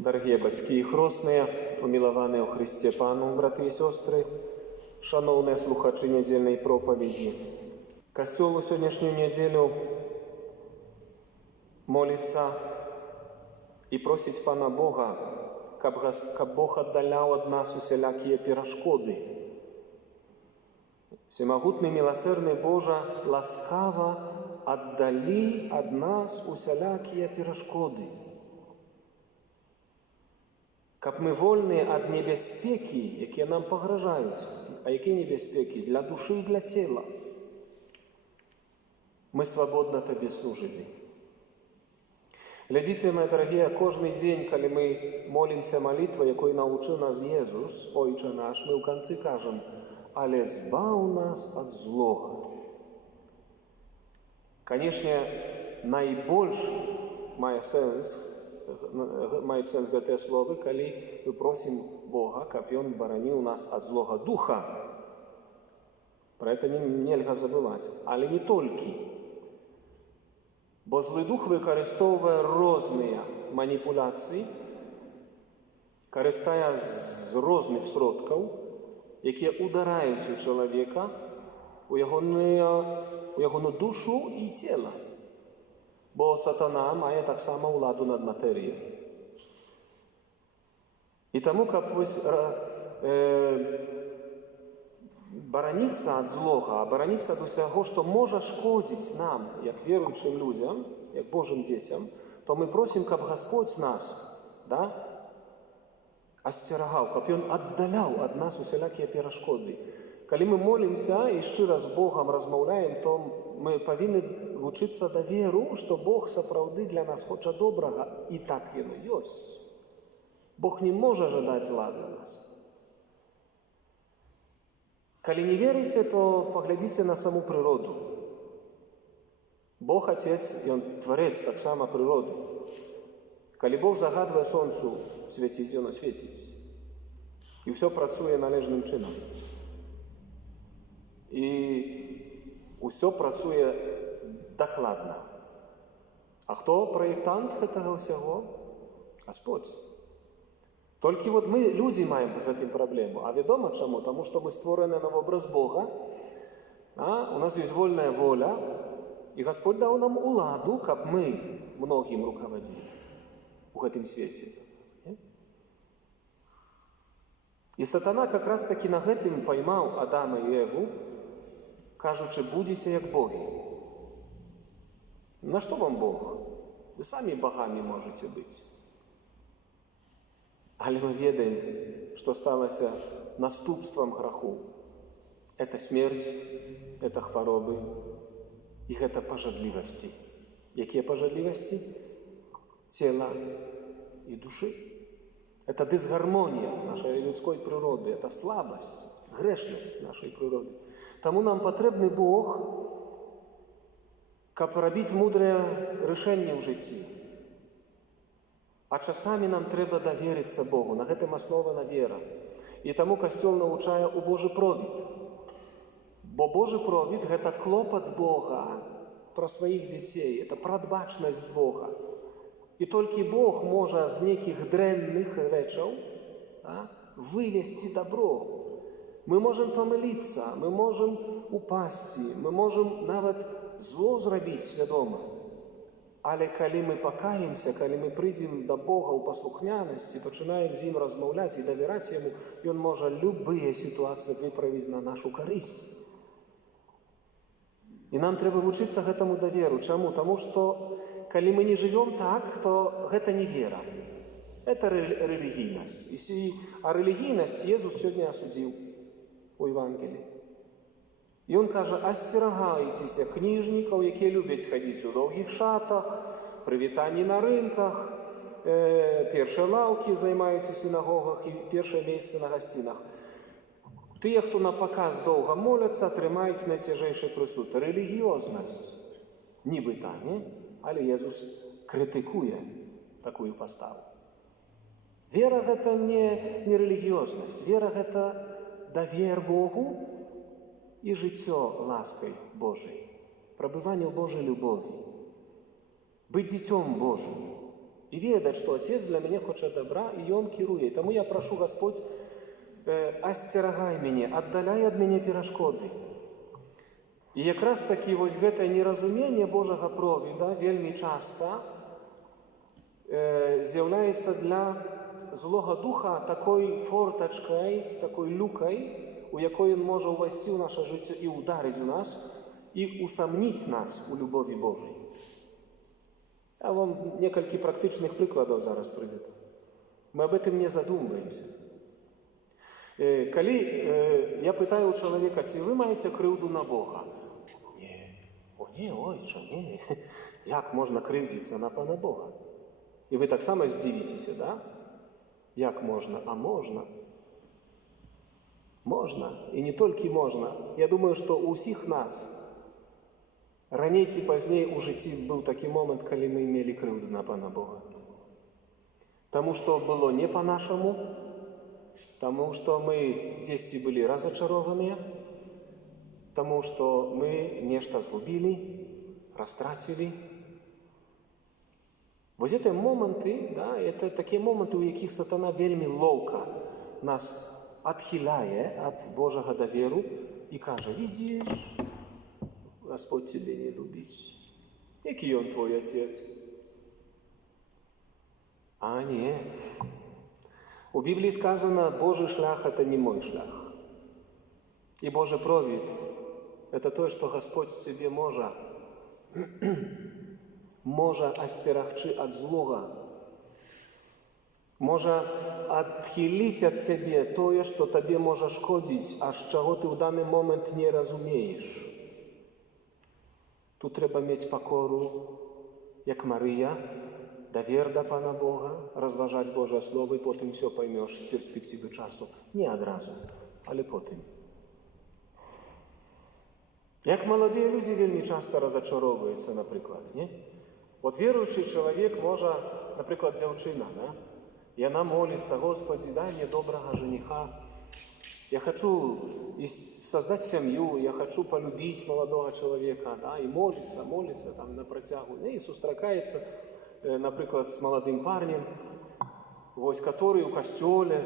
Дорогие бацькі і хросныя, умілаваныя ў Христе Пану, браты і сёстры, шаноўныя слухачы нядзельнай пропаведзі. Касцёл у сённяшнюю нядзелю моліцца і просіць Пана Бога, каб Бог аддаляў ад нас усялякія перашкоды. Всемагутны міласэрны Божа, ласкава аддалі ад нас усялякія перашкоды. Каб мы вольныя ад небяспекі, якія нам пагражаюць. А якія небяспекі? Для душы і для цела. Мы свабодна Табе служылі. Глядзіце, мои дарагія, кожны дзень, калі мы молімся малітвай, якой навучыў нас Езус, Ойча наш, мы ў канцы кажам: але збаў нас ад злога. Канешне, найбольш маюць сэнс гэтыя словы, калі мы просім Бога, каб Ён бараніў нас ад злога духа. Пра гэта нельга забываць. Але не толькі. Бо злы дух выкарыстоўвае розныя маніпуляцыі, карыстае з розных сродкаў, якія удараюць у чалавека, у ягоную душу і цела. Бо сатана мае таксама ўладу над матэрыяй. І таму, каб бараніцца ад злога, бараніцца ад усяго, што можа шкодзіць нам, як веруючым людзям, як Божым дзецям, то мы просім, каб Гасподзь нас асцерагаў, каб Ён аддаляў ад нас усялякія перашкоды. Калі мы молімся і шчыра з Богам размаўляем, то мы павінны вучыцца даверу, што Бог сапраўды для нас хоча добрага, і так яно ёсць. Бог не можа жадаць зла для нас. Калі не верыце, то паглядзіце на саму прыроду. Бог Отец, Ён тварец таксама прыроды. Калі Бог загадвае сонцу свяціць, Ён асвеціць. І ўсё працуе належным чынам. І ўсё працуе дакладна. А хто праектант гэтага ўсяго? Гасподзь. Толькі мы, людзі, маем з гэтым праблему. А вядома чаму? Таму што мы створаны на вобраз Бога, у нас ёсць вольная воля, і Гасподзь даў нам уладу, каб мы многім рукавадзілі у гэтым свеце. І сатана как раз таки на гэтым поймаў Адама і Еву, кажучы: будзеце як богі. На што вам Бог? Вы самі богамі можаце быць. Але мы ведаем, што сталася наступствам граху. Это смерць, это хваробы і гэта пажадлівасці. Якія пажадлівасці? Цела і душы. Это дысгармонія нашай людской прыроды, это слабасць, грэшнасць нашай прыроды. Таму нам патрэбны Бог, каб рабіць мудрыя рашэнні ў жыцці. А часамі нам трэба даверыцца Богу, на гэтым аснована вера. І таму Касцёл навучае ў Божы провід. Бо Божы провід – гэта клопат Бога пра сваіх дзяцей, это прадбачнасць Бога. І толькі Бог можа з нейкіх дрэнных рэчаў вывесці добро. Мы можам памыліцца, мы можам упасці, мы можам нават зло зрабіць свядома. Але калі мы пакаемся, калі мы прыйдзем да Бога ў паслухмянасці, пачынаем з ім размаўляць і давяраць Яму, Ён можа любыя сітуацыі выправіць на нашу карысць. І нам трэба вучыцца гэтаму даверу. Чаму? Таму што калі мы не жывём так, то гэта не вера. Это рэлігійнасць. А рэлігійнасць Езус сёння асудзіў у Евангеліі. І Ён кажа: асцерагайцеся кніжнікаў, якія любяць хадзіць у доўгіх шатах, прывітанні на рынках, першыя лаўкі займаюць у сінагогах і першыя месцы на гасцінах. Тыя, хто на паказ доўга моляцца, атрымаюць найцяжэйшы прысуд. Рэлігіёзнасць. Нібыта, не? Але Езус крытыкуе такую паставу. Вера – гэта не рэлігіёзнасць. Вера – гэта давер Богу і жыццё ласкай Божай, прабыванне ў Божай любові, быць дзіцём Божым. І ведаць, што Отец для мяне хоча добра, і Ён кіруе. Таму я прашу, Господь, асцерагай мяне, аддаляй ад мяне перашкоды. І якраз такі вось гэтае неразуменне Божага провіда вельмі часта з'яўляецца для злога духа такой фортачкай, такой люкай, у якой ён можа ўвайсці ў наша жыццё і ударыць у нас, і усамніць нас у любові Божай. Я вам некалькі практычных прыкладаў зараз прыведу. Мы об этом не задумваемся. Калі я пытаю у чалавека, ці вы маеце крыўду на Бога? Не, ойча, не. Як можна крыўдзіцца на Пана Бога? І вы таксама здзівіцеся, да? Як можна? А можна. Можна. І не толькі можна. Я думаю, што у ўсіх нас раней ці пазней у жыцці быў такі момант, калі мы мелі крыўду на Пана Бога. Таму што было не па-нашаму, таму што мы дзесьці былі разачарованыя, таму што мы нешта згубілі, растрацілі. Вось гэтыя моманты, да, это такія моманты, у якіх сатана вельмі лоўка нас адхіляе ад Божага даверу і кажа: «Видиш, Господь тебе не любіць. Які ён твой Отец?» А не. У Біблії сказано: «Божий шлях – это не мой шлях». И Божий провид – это то, что Господь тебе може асцерагчы ад злога, може адхіліць ад цябе тое, што табе можа шкодзіць, аж чаго ты ў даны момент не разумееш. Тут трэба мець пакору, як Марыя, давер да Пана Бога, разважаць Божае Слово, і потым все поймеш з перспективы часу. Не адразу, але потым. Як маладыя людзі вельмі часта разачароўваюцца, напрыклад, не? Вот веруючы чалавек можа, напрыклад, дзяўчына, да? Яна моліцца: «Господи, дай мне добрага жениха. Я хочу создать семью, я хочу полюбить молодого человека», да? И молится там на працягу. И сустракаецца, напрыклад, с молодым парнем, вось, который у касцёле,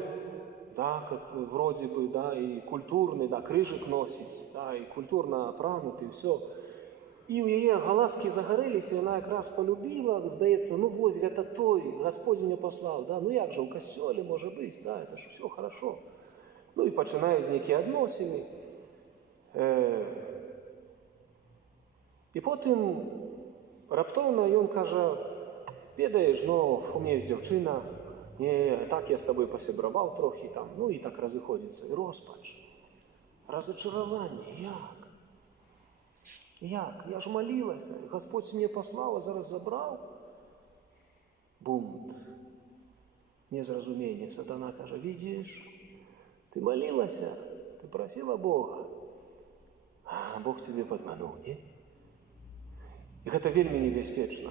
да, вроде бы, да, и культурный, да, крыжик носить, да, и культурно апранутый, все. И у яе галаскі загарэліся, яна якраз полюбила, здаецца, ну вось, гэта той, Господь мне послал, да, ну як же, у касцёле можа быць, да, это ж все хорошо. Ну и пачынаюць нейкія адносіны. І потым раптоўна ён кажа: «Ведаеш, ну, у меня есть дзяўчына, не, так я с тобой посябраваў трохи там», ну и так разыходзіцца. І роспач, разочарование, як? Я ж молилася, Господь мне послал, а зараз забрал. Бунт, незразумение. Сатана каже: «Видишь, ты молилася, ты просила Бога, а Бог тебе подманул, не?» И это вельмі небяспечна.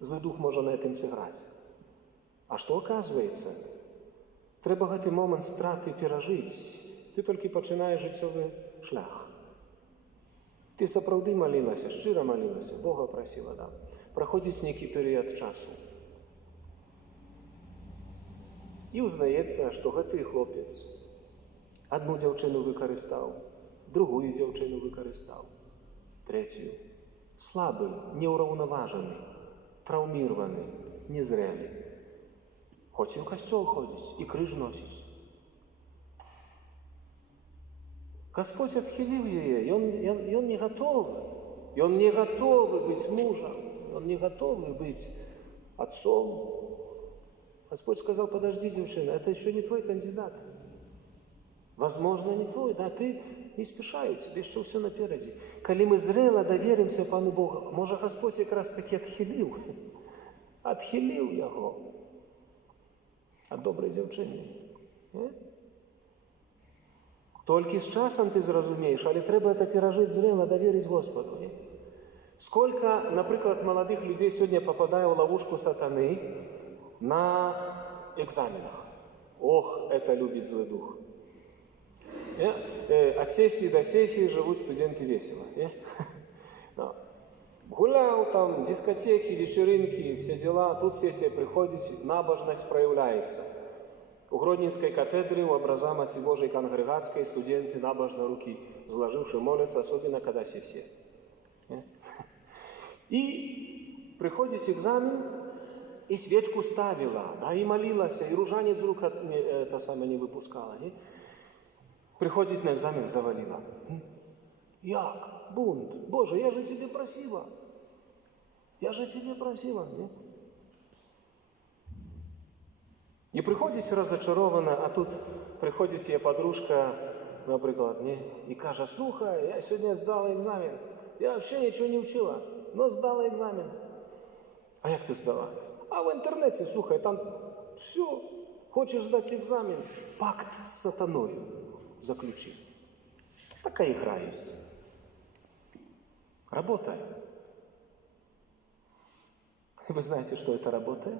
Злы дух можа на этом сыграць. А што оказывается? Трэба гэты момент страты перажыць. Ты толькі пачынаеш жыццёвы шлях. Ты сапраўды молилася, шчыра молилася, Бога просила, да. Праходзіць нейкі перыяд часу. І узнаецца, што гэты хлопец адну дзяўчыну выкарыстаў, другую дзяўчыну выкарыстаў, трэцюю. Слабы, неўраўнаважаны, траўміраваны, незрэлы. Хоць і ў касцёл ходзіць, і крыж носіць. Господь отхилил ее, и он не готов. И он не готов быть мужем, он не готов быть отцом. Господь сказал: «Подожди, девчина, это еще не твой кандидат. Возможно, не твой, да, ты не спешай, у тебя еще все напереди». Коли мы зрело доверимся Пану Богу, может, Господь как раз таки отхилил его от доброй девчины. Толькі з часам ты зразумееш, але трэба это перажыць зрела, даверыць Господу. Не? Сколько, напрыклад, маладых людзей сёння попадае ў ловушку сатаны на экзаменах. Ох, это любит злый дух. От сессии до сессии живут студенты весело. Гулял там, дискотеки, вечеринки, все дела. Тут сессия приходит, набожность проявляется. У Гродненской катедры, у образа Маці Божией конгрегатской студенты набожно руки сложившие молятся, особенно когда сессия. И приходит экзамен, и свечку ставила, да, и молилась, и ружанец в рук это самое не выпускала. Не? Приходит на экзамен, завалила. Як? Бунт. Боже, я же тебе просила. Я же тебе просила. Не? Не приходите разочарована, а тут приходить її подружка, наприклад, не? І каже: слухай, я сьогодні здала екзамен. Я взагалі нічого не вчила, но здала екзамен. А як ти здала? А в інтернеті, слухай, там все, хочеш здати екзамен, пакт з сатаною заключи. Така ігра є. Работает. Вы знаете, что это работает?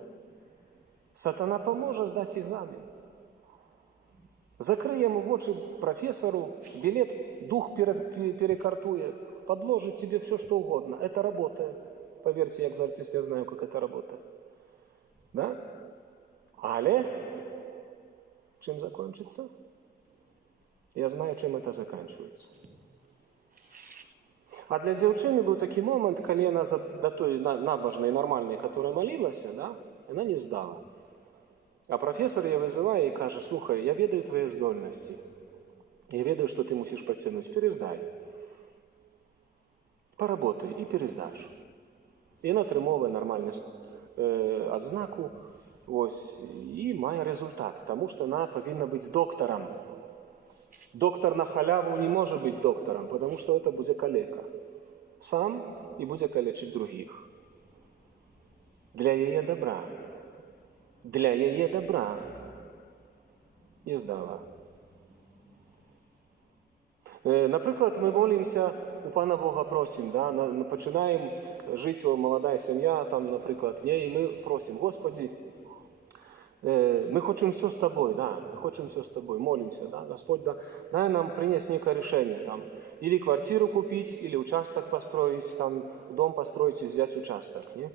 Сатана поможет сдать экзамен. Закрой ему в очи профессору, билет дух перекартует, подложит тебе все, что угодно. Это работает. Поверьте, я экзорцист, я знаю, как это работает. Да? Але чем закончится? Я знаю, чем это заканчивается. А для дзяўчыны был такі момент, калі яна да той набожнай, нармальнай, которая молилась, да, она не сдала. А профессор ее вызывает и кажет: слухай, я ведаю твои здольности, я ведаю, что ты мусишь подтянуть, перездай. Поработай и перездашь. И она атрымоўвае нормальную адзнаку, и мае результат, потому что она повинна быть доктором. Доктор на халяву не может быть доктором, потому что это будет калека. Сам и будет калечить других. Для ее добра. Для ее добра. Не здала. Наприклад, ми молимося, у Пана Бога просимо, да, починаємо жити, молода сім'я, там, наприклад, і ми просимо: Господи, мы хотим все с Тобой, да, мы хотим все с Тобой, молимся, да, Господь, да, дай нам принять некое решение, там, или квартиру купить, или участок построить, там, дом построить и взять участок, не?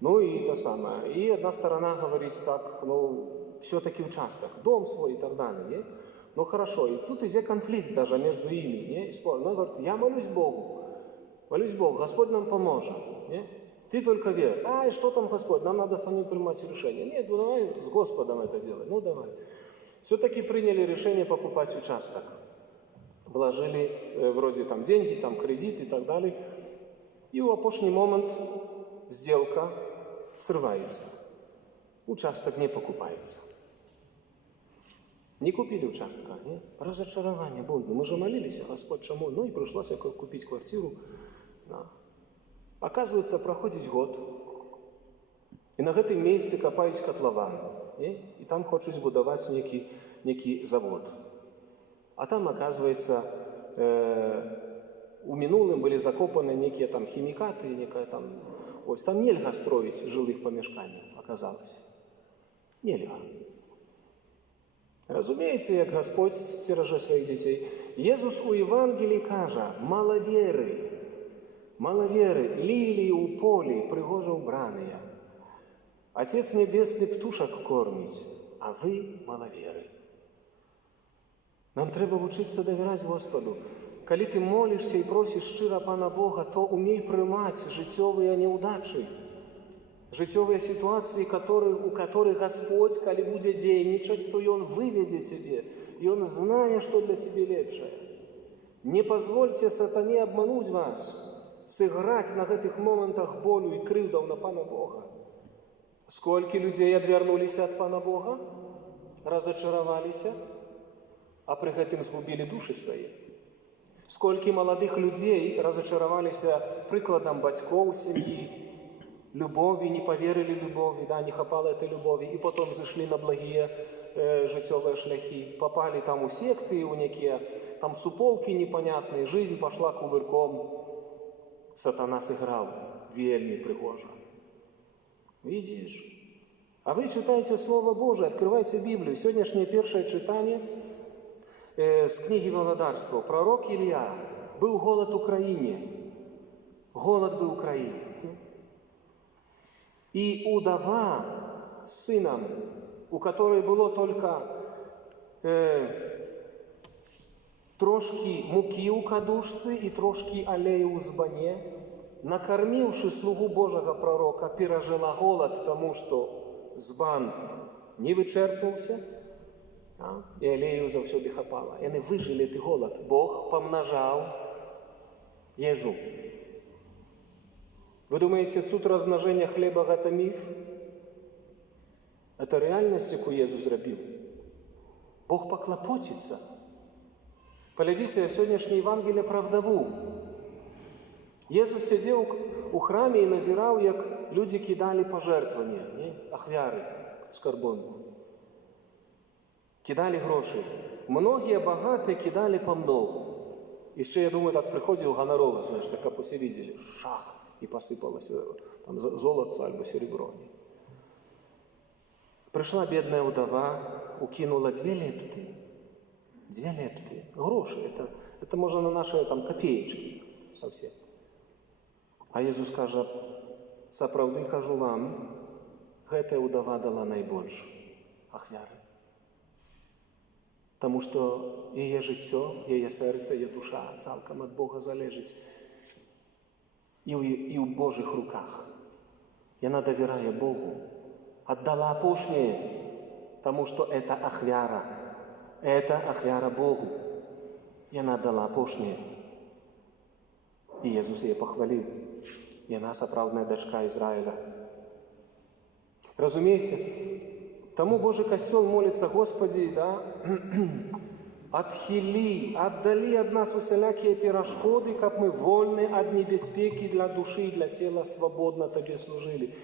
Ну и то самое. И одна сторона говорит так: ну, все-таки участок, дом свой и так далее, не? Ну хорошо, и тут идет конфликт даже между ими, не? И спор. Она говорит: я молюсь Богу, Господь нам поможет, не? Ты только верь. А, и что там, Господь? Нам надо самим принимать решение. Нет, ну давай с Господом это делай. Ну давай. Все-таки приняли решение покупать участок. Вложили вроде там деньги, там кредит и так далее. И в опошний момент сделка срывается. Участок не покупается. Не купили участка. Не? Разочарование, бунт. Мы же молились, а Господь чему? Ну и пришлось купить квартиру. Да. Оказывается, проходит год, и на этом месте копают котлован, и там хочут збудовать некий завод. А там, оказывается, у минулым были закопаны некие там химикаты, там нельзя строить жилых помешканий, оказалось. Нельзя. Разумеется, як Господь стереже своих детей. Иисус у Евангелии каже: маловеры, лилии у полі, пригоже убраные. Отец Небесный птушек кормить, а вы маловеры. Нам треба вчитися довіряти Господу. Коли ти молишся і просиш щиро Пана Бога, то умей приймати життєві неудачі, життєві ситуації, у которых Господь, коли буде дійничать, то Он выведет тебе, и Он знает, что для тебя лучше. Не позвольте сатане обмануть вас, сыграть на этих моментах болю и крыльдов на Пана Бога. Сколько людей отвернулись от Пана Бога, разочаровались, а при этом сгубили души свои. Сколько молодых людей разочаровались прикладом батьков семьи, любови, не поверили любови, да, не хапало этой любови, и потом зашли на благие життєві шляхи, попали там у секты, у некие там суполки непонятные, жизнь пошла кувырком. Сатана сыграл вельми пригожо. Видишь? А вы читаете Слово Божие, открывайте Библию. Сегодняшнее первое читание с книги Володарства. Пророк Илья. Был голод в Украине. Голод был в краине. И удова с сыном, у которой было только трошки муки у кадушцы и трошки олею у збане, накормивши слугу Божьего пророка, пережила голод, тому что збан не вычерпывался, и олею завсёды хапало. И они выжили этот голод. Бог помножал ежу. Вы думаете, цуд размножения хлеба – это миф? Это реальность, яку Єсус зробив. Бог поклопотиться. Поглядіться, сьогоднішнє Євангеліє про вдову. Єсус сидів у храмі і назирав, як люди кидали пожертвування, ахвяри, скарбонку. Кидали гроші. Многие богатые кидали по многу. Еще, я думаю, так приходил гонорово, знаешь, так как все видели, шах, и посыпалось там золото альбо серебро. Пришла бедная удова, укинула 2 лепты. 2 лепты. Гроши. Это можно на наши там копеечки совсем. А Иисус каже, сапраўды кажу вам, гэтая удова дала найбольш ахвяры. Тому что ее життя, ее серце, ее душа цалком от Бога залежить. И в Божьих руках. И она доверяя Богу. Отдала опошнее, тому что это ахвяра. Это ахвяра Богу. И она дала опошнее. И Иисус ее похвалил. И она сапраўдная дочка Израиля. Разумеете, тому Божий костел молится, Господи, да, отдали от нас усялякие перешкоды, как мы вольны от небеспеки для души и для тела свободно Тебе служили.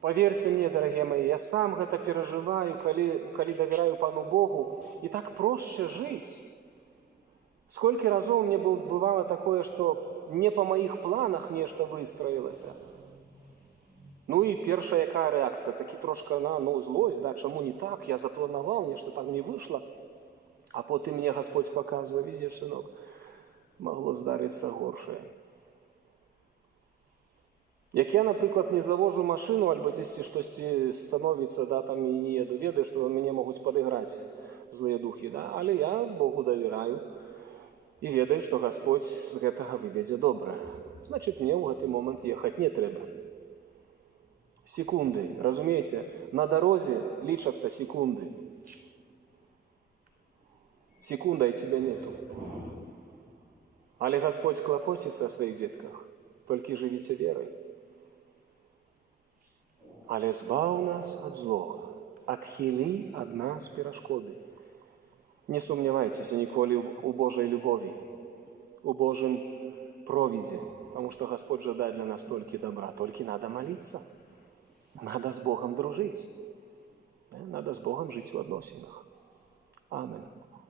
Поверьте мне, дорогие мои, я сам это переживаю, коли доверяю Пану Богу, и так проще жить. Сколько разов у меня бывало такое, что не по моих планах нечто выстроилось. Ну і перша яка реакція? Таки трошки злость, да, чому не так? Я запланував, нечто там не вийшло. А потім мені Господь показує, видиш, синок, могло здаритися горше. Як я, наприклад, не завожу машину, або десь щось становиться, да, там і не їду, ведаю, що мене можуть підіграти злі духи, да, але я Богу довіряю і ведаю, що Господь з цього виведе добре. Значить, мені в цей момент їхати не треба. Секунды. Разумеете, на дороге лічаться секунды. Секунда, и тебя нету. Але Господь клопотится о своих детках. Только живите верой. Але збав нас от злого. Отхили от нас перешкоды. Не сомневайтесь николи у Божьей любови, у Божьем провиде. Потому что Господь ждает для нас только добра. Только надо молиться. Надо с Богом дружить. Надо с Богом жить в отношениях. Аминь.